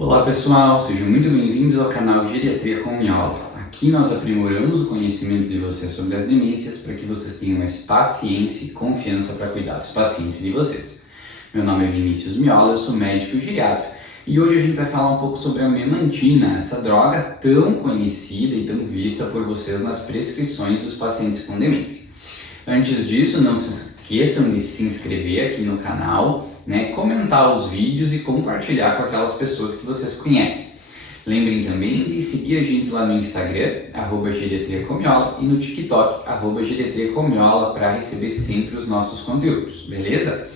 Olá pessoal, sejam muito bem-vindos ao canal Geriatria com Miola. Aqui nós aprimoramos o conhecimento de vocês sobre as demências para que vocês tenham mais paciência e confiança para cuidar dos pacientes de vocês. Meu nome é Vinícius Miola, eu sou médico geriatra e hoje a gente vai falar um pouco sobre a memantina, essa droga tão conhecida e tão vista por vocês nas prescrições dos pacientes com demência. Antes disso, não se esqueçam de se inscrever aqui no canal, comentar os vídeos e compartilhar com aquelas pessoas que vocês conhecem. Lembrem também de seguir a gente lá no Instagram, @geriatriacomiola, e no TikTok, @geriatriacomiola, para receber sempre os nossos conteúdos, beleza?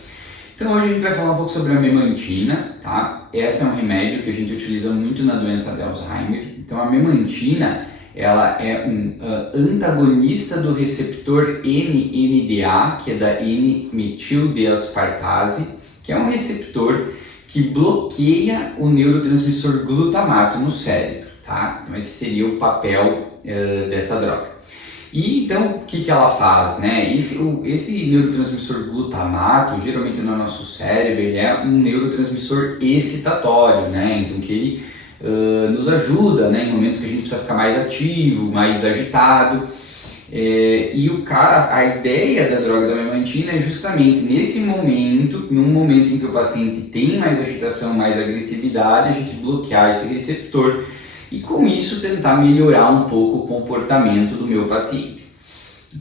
Então hoje a gente vai falar um pouco sobre a memantina, tá? Essa é um remédio que a gente utiliza muito na doença de Alzheimer. Então a memantina, ela é um antagonista do receptor NMDA, que é da N-metildeaspartase, que é um receptor que bloqueia o neurotransmissor glutamato no cérebro, tá? Então esse seria o papel dessa droga. E então o que ela faz, né? Esse neurotransmissor glutamato, geralmente no nosso cérebro, ele é um neurotransmissor excitatório, né? Então que ele nos ajuda, né, em momentos que a gente precisa ficar mais ativo, mais agitado. A ideia da droga da memantina é justamente nesse momento, num momento em que o paciente tem mais agitação, mais agressividade, a gente bloquear esse receptor e com isso tentar melhorar um pouco o comportamento do meu paciente.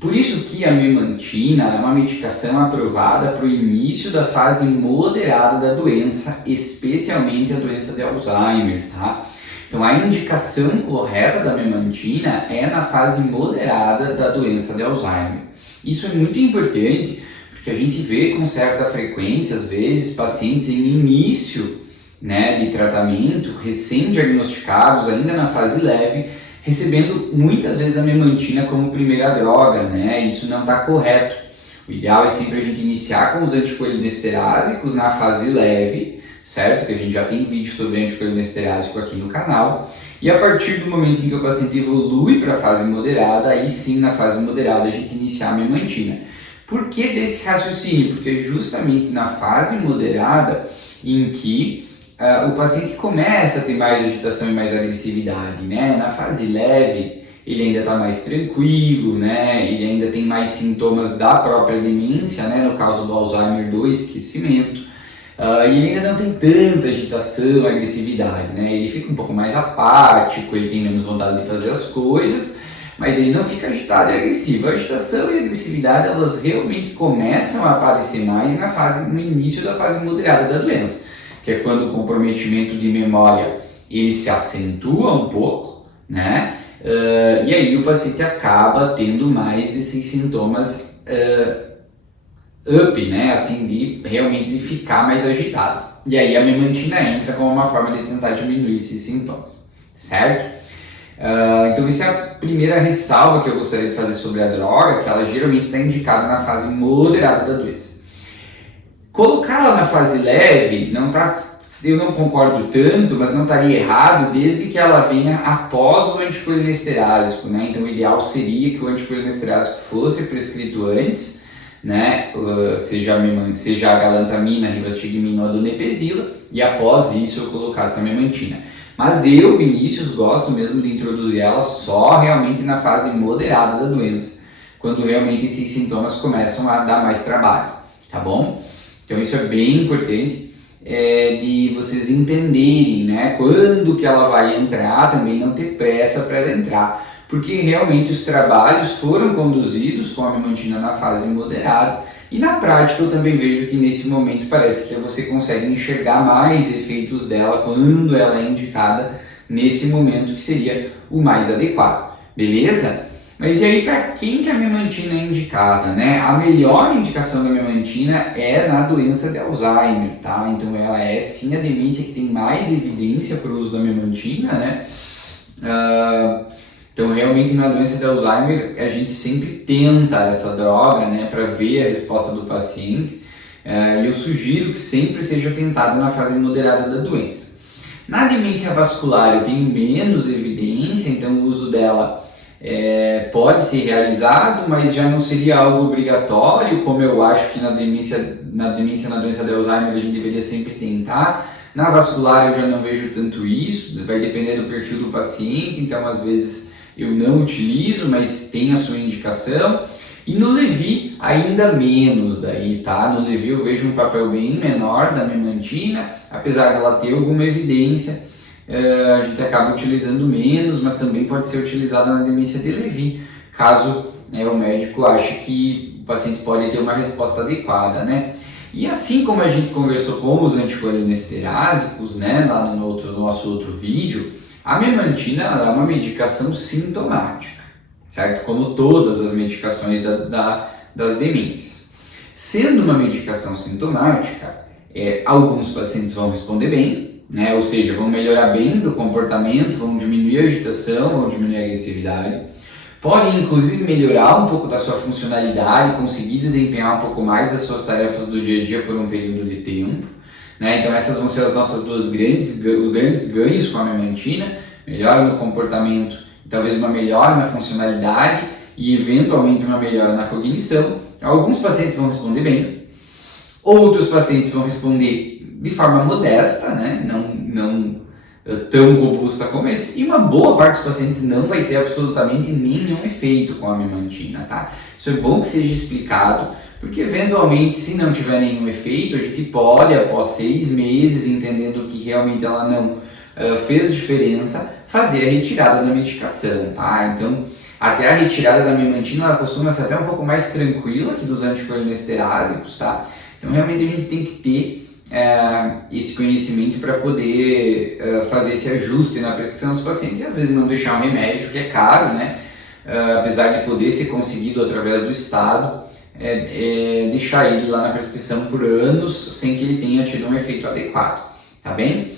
Por isso que a memantina é uma medicação aprovada para o início da fase moderada da doença, especialmente a doença de Alzheimer, tá? Então a indicação correta da memantina é na fase moderada da doença de Alzheimer. Isso é muito importante porque a gente vê com certa frequência, às vezes, pacientes em início, de tratamento, recém-diagnosticados, ainda na fase leve, recebendo muitas vezes a memantina como primeira droga, Isso não está correto. O ideal é sempre a gente iniciar com os anticolinesteráticos na fase leve, certo? Que a gente já tem vídeo sobre anticolinesterático aqui no canal. E a partir do momento em que o paciente evolui para a fase moderada, aí sim, na fase moderada, a gente iniciar a memantina. Por que desse raciocínio? Porque justamente na fase moderada em que o paciente começa a ter mais agitação e mais agressividade, Na fase leve, ele ainda está mais tranquilo, Ele ainda tem mais sintomas da própria demência, No caso do Alzheimer, do esquecimento. E ele ainda não tem tanta agitação, agressividade, Ele fica um pouco mais apático, ele tem menos vontade de fazer as coisas, mas ele não fica agitado e agressivo. A agitação e a agressividade, elas realmente começam a aparecer mais no início da fase moderada da doença, que é quando o comprometimento de memória ele se acentua um pouco, e aí o paciente acaba tendo mais desses sintomas assim, de realmente ficar mais agitado. E aí a memantina entra como uma forma de tentar diminuir esses sintomas, certo? Então essa é a primeira ressalva que eu gostaria de fazer sobre a droga, que ela geralmente está indicada na fase moderada da doença. Colocá-la na fase leve, eu não concordo tanto, mas não estaria errado desde que ela venha após o anticolinesterásico, Então o ideal seria que o anticolinesterásico fosse prescrito antes, seja a galantamina, rivastigmina ou a donepezila, e após isso eu colocasse a memantina. Mas eu, Vinícius, gosto mesmo de introduzir ela só realmente na fase moderada da doença, quando realmente esses sintomas começam a dar mais trabalho, tá bom? Então isso é bem importante de vocês entenderem, quando que ela vai entrar, também não ter pressa para ela entrar, porque realmente os trabalhos foram conduzidos com a memantina na fase moderada e na prática eu também vejo que nesse momento parece que você consegue enxergar mais efeitos dela quando ela é indicada nesse momento que seria o mais adequado, beleza? Mas e aí, para quem que a memantina é indicada, A melhor indicação da memantina é na doença de Alzheimer, tá? Então ela é sim a demência que tem mais evidência para o uso da memantina, Então realmente na doença de Alzheimer a gente sempre tenta essa droga, para ver a resposta do paciente. E eu sugiro que sempre seja tentado na fase moderada da doença. Na demência vascular eu tenho menos evidência, então o uso dela pode ser realizado, mas já não seria algo obrigatório, como eu acho que na doença de Alzheimer a gente deveria sempre tentar, Na vascular eu já não vejo tanto isso, vai depender do perfil do paciente, então às vezes eu não utilizo, mas tem a sua indicação. E no Levi ainda menos daí, tá? No Levi eu vejo um papel bem menor da memantina, apesar dela ter alguma evidência, a gente acaba utilizando menos, mas também pode ser utilizada na demência de Levi, caso o médico ache que o paciente pode ter uma resposta adequada, né? E assim como a gente conversou com os anticolinesteráticos, né, lá no nosso outro vídeo, a memantina é uma medicação sintomática, certo? Como todas as medicações das demências. Sendo uma medicação sintomática, alguns pacientes vão responder bem, né? Ou seja, vão melhorar bem do comportamento, vão diminuir a agitação, vão diminuir a agressividade. Podem, inclusive, melhorar um pouco da sua funcionalidade, conseguir desempenhar um pouco mais das suas tarefas do dia a dia por um período de tempo, né? Então essas vão ser as nossas os grandes ganhos com a memantina, melhora no comportamento, talvez uma melhora na funcionalidade e eventualmente uma melhora na cognição. Alguns pacientes vão responder bem, outros pacientes vão responder de forma modesta, né? Não tão robusta como esse, e uma boa parte dos pacientes não vai ter absolutamente nenhum efeito com a memantina, tá? Isso é bom que seja explicado, porque eventualmente, se não tiver nenhum efeito, a gente pode, após 6 meses, entendendo que realmente ela não fez diferença, fazer a retirada da medicação, tá? Então, até a retirada da memantina, ela costuma ser até um pouco mais tranquila que dos anticolinesteráticos, tá? Então, realmente a gente tem que ter esse conhecimento para poder fazer esse ajuste na prescrição dos pacientes e às vezes não deixar um remédio que é caro, né? Apesar de poder ser conseguido através do Estado, deixar ele lá na prescrição por anos sem que ele tenha tido um efeito adequado, tá bem?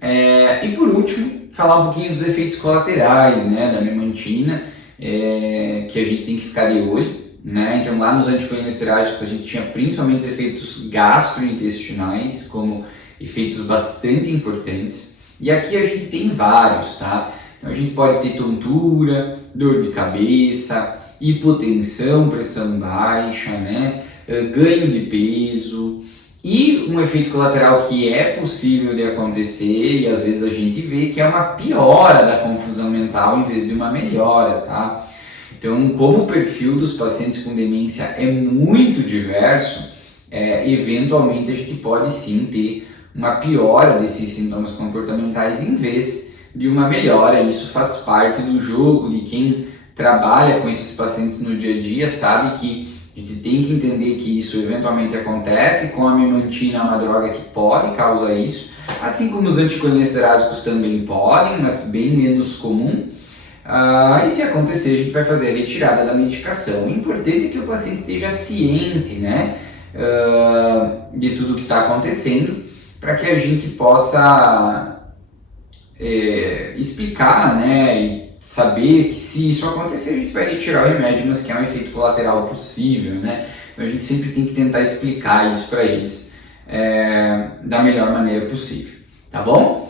E por último, falar um pouquinho dos efeitos colaterais, né, da memantina, que a gente tem que ficar de olho. Né? Então lá nos anticolinesteráticos a gente tinha principalmente os efeitos gastrointestinais como efeitos bastante importantes, e aqui a gente tem vários, tá? Então a gente pode ter tontura, dor de cabeça, hipotensão, pressão baixa, né? Ganho de peso, e um efeito colateral que é possível de acontecer e às vezes a gente vê que é uma piora da confusão mental em vez de uma melhora, tá? Então, como o perfil dos pacientes com demência é muito diverso, eventualmente a gente pode sim ter uma piora desses sintomas comportamentais em vez de uma melhora. Isso faz parte do jogo de quem trabalha com esses pacientes no dia a dia, sabe que a gente tem que entender que isso eventualmente acontece. Com a memantina, é uma droga que pode causar isso, assim como os anticolinesteráticos também podem, mas bem menos comum. E se acontecer, a gente vai fazer a retirada da medicação. O importante é que o paciente esteja ciente, né, de tudo que está acontecendo, para que a gente possa explicar, né, e saber que se isso acontecer, a gente vai retirar o remédio, mas que é um efeito colateral possível, né? Então a gente sempre tem que tentar explicar isso para eles da melhor maneira possível, tá bom?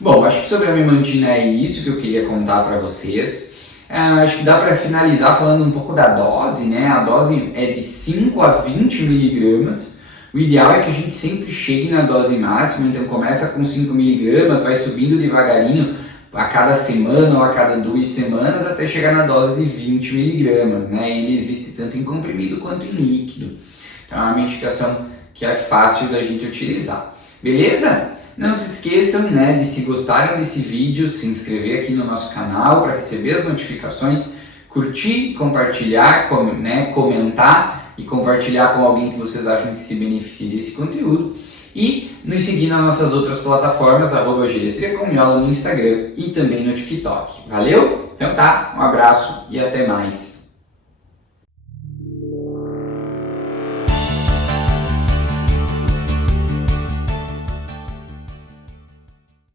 Bom, acho que sobre a memantina é isso que eu queria contar para vocês. Acho que dá para finalizar falando um pouco da dose, né? A dose é de 5 a 20 miligramas. O ideal é que a gente sempre chegue na dose máxima, então começa com 5 miligramas, vai subindo devagarinho a cada semana ou a cada 2 semanas até chegar na dose de 20 miligramas, né? Ele existe tanto em comprimido quanto em líquido. Então é uma medicação que é fácil da gente utilizar. Beleza? Não se esqueçam, né, de, se gostaram desse vídeo, se inscrever aqui no nosso canal para receber as notificações, curtir, compartilhar, comentar e compartilhar com alguém que vocês acham que se beneficie desse conteúdo. E nos seguir nas nossas outras plataformas, @geriatria com Miola no Instagram e também no TikTok. Valeu? Então tá, um abraço e até mais.